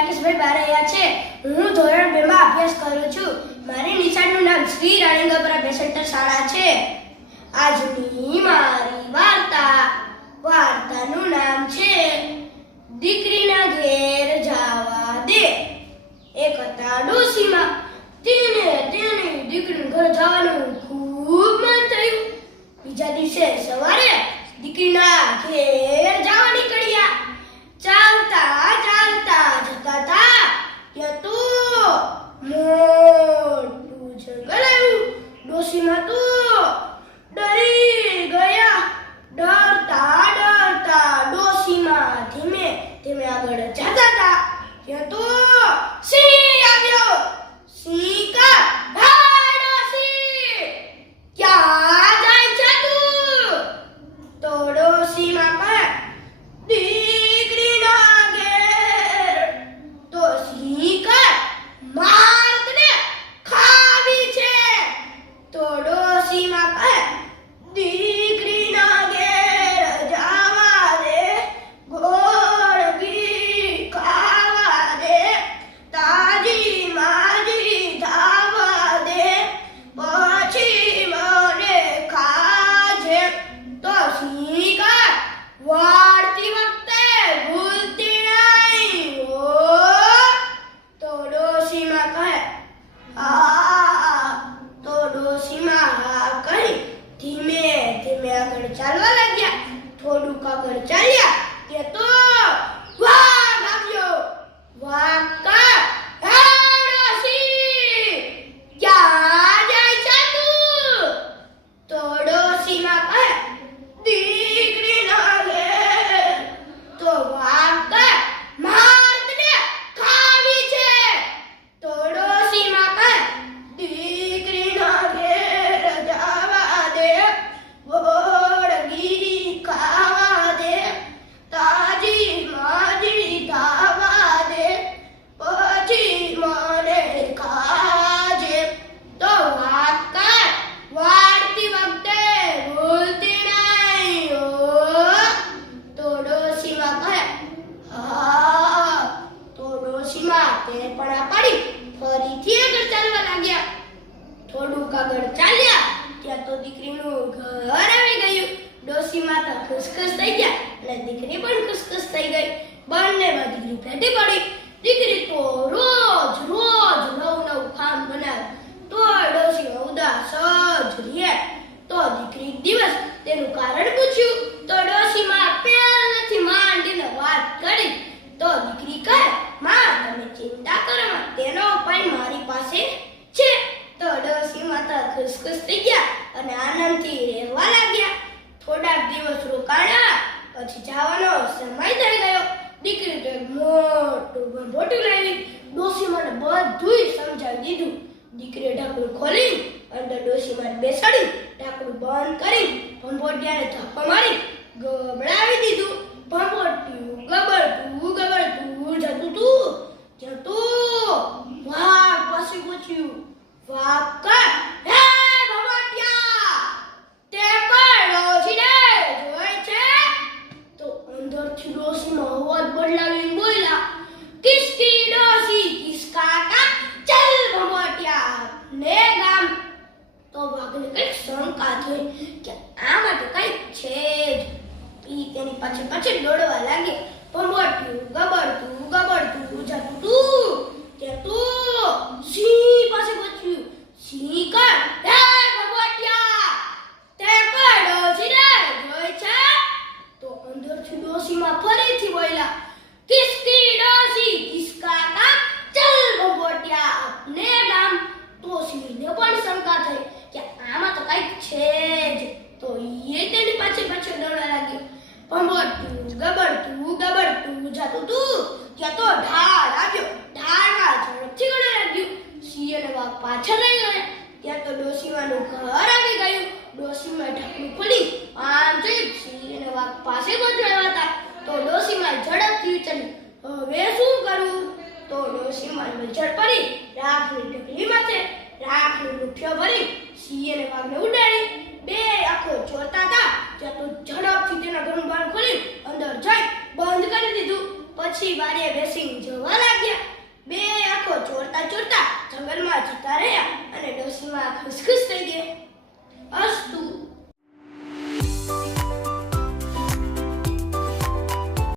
રાકેશભાઈ બારૈયા છે। હું ધોરણ 2 માં અભ્યાસ કરું છું। મારી નિશાળનું નામ શ્રી રાણીગપરા બેસેન્ટર શાળા છે। આજની મારી વાર્તાનું નામ છે દીકરીના ઘેર જવા દે। એક હતા ડોશીમાં, તેને દીકરીના ઘર જવાનું ખૂબ મન થયું। બીજા દિવસે સવારે દીકરીના ઘેર જવા નીકળ્યા। ચાલતા જતા હતા ત્યાં તો મોટું જંગલ આવ્યું। ડોશીમાં તો ડરી ગયા। ડરતા ડોશીમાં ધીમે આગળ જતા હતા ત્યાં તો સિંહ આવ્યો। સિંહ કા ડોશી, ક્યાં જાય છે તું? તો ડોશીમાં કહે, ચાલવા લાગ્યા। થોડુંક આગળ ચાલ્યા કે તો વાઘ આવ્યો। વાઘ કા, હે ડોશી, ક્યાં જાય છે તું? તો ડોશીમાં કહે, દીકરીના ઘેર। તો વાઘ કહે, મારને ખાવી છે। તો ડોશીમાં કહે, દીકરીના ઘેર જવા દે, ખાવા દે, તાજી માજી ધાવા દે, પછી મને ખાજે। તો વાકા વાળતી વખતે ભૂલતી નહીં હો। તો ડોશીમાં કહે, હા। તો ડોશીમાં તે પણ પાડી ફરીથી આગળ ચાલવા લાગ્યા। થોડુંક આગળ ચાલ્યા ત્યાં તો દીકરીનું ઘર આવી ગયું। ડોશીમાં તો ખુશ થઈ ગયા અને દીકરી પણ ખુશ થઈ ગઈ। બંનેમાં દીકરી ભેટી પડી। દીકરી તો રોજ નવું ખામ બનાવે તો ડોશી ઉદાસ જ રહે। તો દીકરી દિવસ તેનું કારણ પૂછ્યું તો ડોશીમાં પહેલેથી માંડીને વાત કરી। તો દીકરી કહે, માં તમે ચિંતા કરો માં, તેનો ઉપાય મારી પાસે છે। તો ડોશીમાં તો ખુશ થઈ ગયા અને આનંદથી રહેવા લાગ્યા। થોડાક દિવસ રોકાયા પછી જવાનો સમય થઈ ગયો। દીકરી તો મોટું ભંભોટું લાવી ડોશીમાને બધું સમજાવી દીધું। દીકરીએ ઢાંકણું ખોલી અંદર ડોશીમાને બેસાડી ઢાંકણું બંધ કરી ભંભોટિયાને ધક્કો મારી ગબડાવી દીધું। ભંભોટિયું ગબડતું જતું વાઘ પાસે પૂછ્યું। વાઘ કહે, હે ભંભોટિયા, તે કોઈ ડોશીને જોઈ છે? તો અંદરથી ડોશીમાં અવાજ બદલાવીને બોલ્યા, કિસકી ડોશી કિસકા કા, ચલ ભંભોટિયા ને ગામ। તો વાઘને કઈક શંકા થઈ કે આમાં તો કઈક છે જ। ઈ તેની પાછળ દોડવા લાગે। ભંભોટિયું ગબડતું જતું ત્યાં તો સિંહ પાસે પહોંચ્યું। સિંહ કહે, હે ભંભોટિયા, તે કોઈ ડોશીને જોઈ છે? તો અંદરથી ડોશીમાં ફરીથી બોલ્યા, કિસકી ડોશી કિસકા કા, ચલ ભંભોટિયા આપને ગામ। તો સિંહને પણ શંકા થઈ કે આમાં તો કંઈક છે જ। તો એ તેની પાછળ દોડવા લાગ્યો। ભંભોટિયું ગબડતું જતું ત્યાં તો ઢાળ આવ્યો। ઢાળમાં ઝડપથી ગળે લાગ્યું। સિંહ અને વાઘ પાછળ રહી ગયા ત્યાં તો ડોશીમાનું ઘર આવી ગયું। ડોશીમાં ઢાંકણું ખોલી આમ જોઈ સિંહ અને વાઘ પાસે પહોંચ્યા હતા। તો ડોશીમાં ઝડપથી વિચાર્યું, હવે શું કરું? તો ડોશીમાં નજર પડી રાખની ઢગલીમાં છે। રાખની મુઠ્ઠીઓ ભરી સિંહ અને વાઘને ઉડાડી। બે આંખો જોતા હતા ત્યાં તો ઝડપથી તેના ઘરનું બાર ખોલી અંદર જઈ બંધ કરી દીધું। પછી બારીએ બેસીને જોવા લાગ્યા. બે આંખો ચોરતા ચોરતા જંગલમાં જતા રહ્યા અને ડોશીમાં ખુશખુશ થઈ ગયા. અસ્તુ